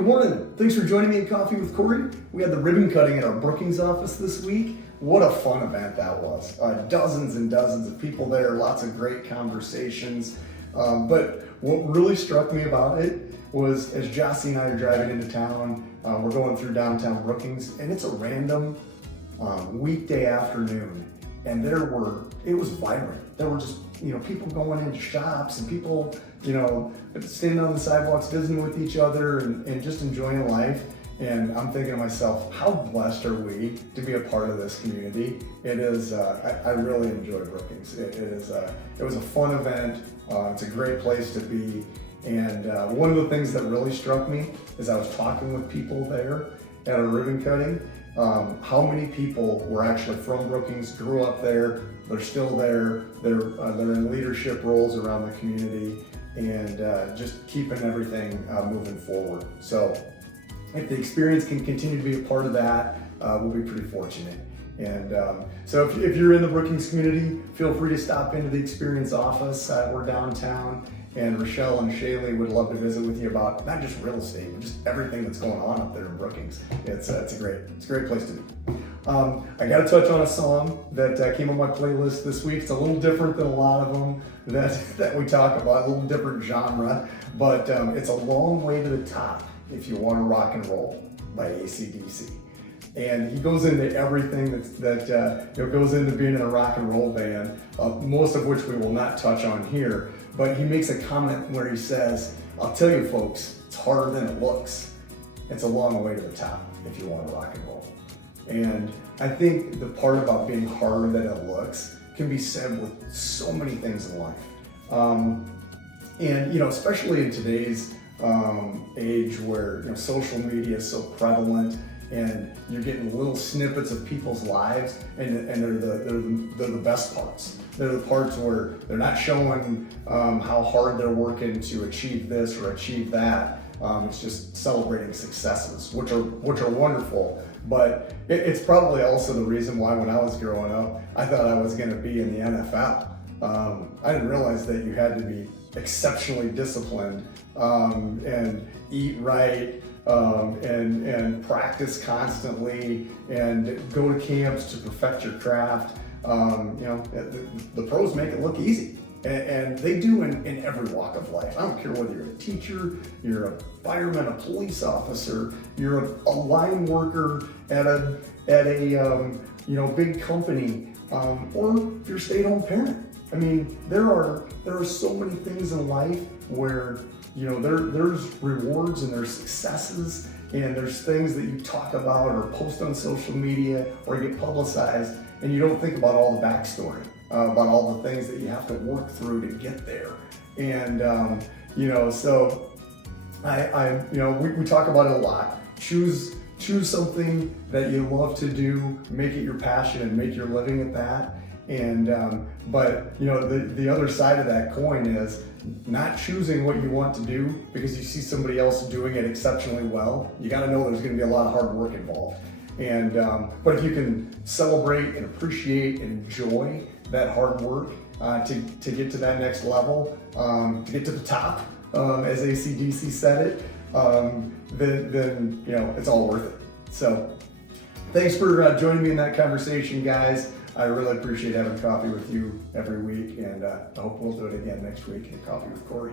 Good morning. Thanks for joining me at Coffee with Kory. We had the ribbon cutting at our Brookings office this week. What a fun event that was. Dozens and dozens of people there, lots of great conversations. But what really struck me about it was as Jossie and I are driving into town, we're going through downtown Brookings, and it's a random weekday afternoon. And it was vibrant. There were just, people going into shops and people, standing on the sidewalks, visiting with each other and just enjoying life. And I'm thinking to myself, how blessed are we to be a part of this community? It is, I really enjoy Brookings. It was a fun event. It's a great place to be. And one of the things that really struck me is I was talking with people there at a ribbon cutting. How many people were actually from Brookings, grew up there, they're still there, they're in leadership roles around the community, and just keeping everything moving forward. So if the experience can continue to be a part of that, we'll be pretty fortunate. And so if you're in the Brookings community, feel free to stop into the Experience office. We're downtown, and Rochelle and Shaylee would love to visit with you about not just real estate, but just everything that's going on up there in Brookings. It's a great place to be. I got to touch on a song that came on my playlist this week. It's a little different than a lot of them that we talk about, a little different genre, but it's A Long Way to the Top If You Want to Rock and Roll by AC/DC. And he goes into everything that goes into being in a rock and roll band, most of which we will not touch on here. But he makes a comment where he says, "I'll tell you folks, it's harder than it looks. It's a long way to the top if you want to rock and roll." And I think the part about being harder than it looks can be said with so many things in life. And especially in today's age where social media is so prevalent, and you're getting little snippets of people's lives, and they're the best parts. They're the parts where they're not showing how hard they're working to achieve this or achieve that. It's just celebrating successes, which are wonderful. But it's probably also the reason why when I was growing up, I thought I was going to be in the NFL. I didn't realize that you had to be exceptionally disciplined and eat right. And practice constantly and go to camps to perfect your craft. The pros make it look easy, and they do in every walk of life. I don't care whether you're a teacher, you're a fireman, a police officer, you're a line worker at a big company, or you're a stay-at-home parent. I mean, there are so many things in life where there's rewards and there's successes, and there's things that you talk about or post on social media or get publicized, and you don't think about all the backstory, about all the things that you have to work through to get there. And so we talk about it a lot. Choose something that you love to do, make it your passion, and make your living at that. And but the other side of that coin is not choosing what you want to do because you see somebody else doing it exceptionally well. You got to know there's going to be a lot of hard work involved. And but if you can celebrate and appreciate and enjoy that hard work to get to that next level, to get to the top, as AC/DC said it, then it's all worth it. So thanks for joining me in that conversation, guys. I really appreciate having coffee with you every week, and I hope we'll do it again next week at Coffee with Kory.